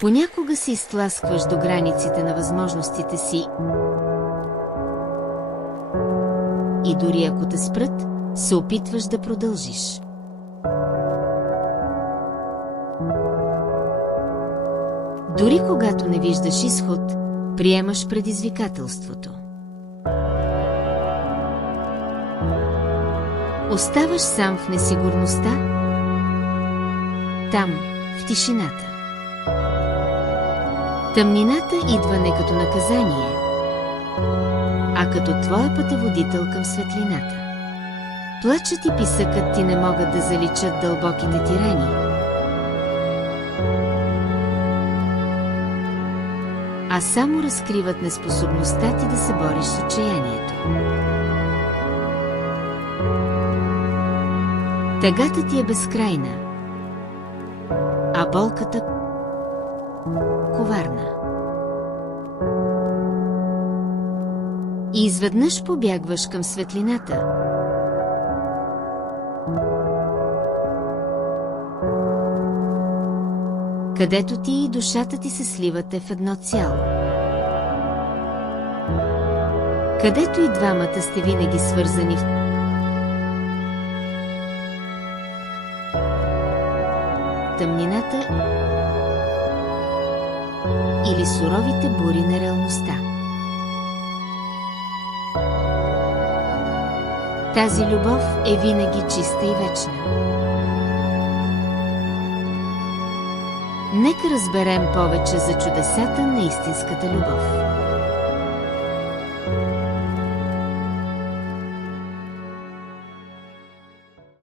Понякога се изтласкваш до границите на възможностите си и дори ако те спрат, се опитваш да продължиш. Дори когато не виждаш изход, приемаш предизвикателството. Оставаш сам в несигурността, там, в тишината. Тъмнината идва не като наказание, а като твоя пътеводител към светлината. Плачът и писъкът ти не могат да заличат дълбоките ти рани, а само разкриват неспособността ти да се бориш с отчаянието. Тъгата ти е безкрайна, а болката коварна. И изведнъж побягваш към светлината. Където ти и душата ти се сливате в едно цяло. Където и двамата сте винаги свързани в тъмнината или суровите бури на реалността. Тази любов е винаги чиста и вечна. Нека разберем повече за чудесата на истинската любов.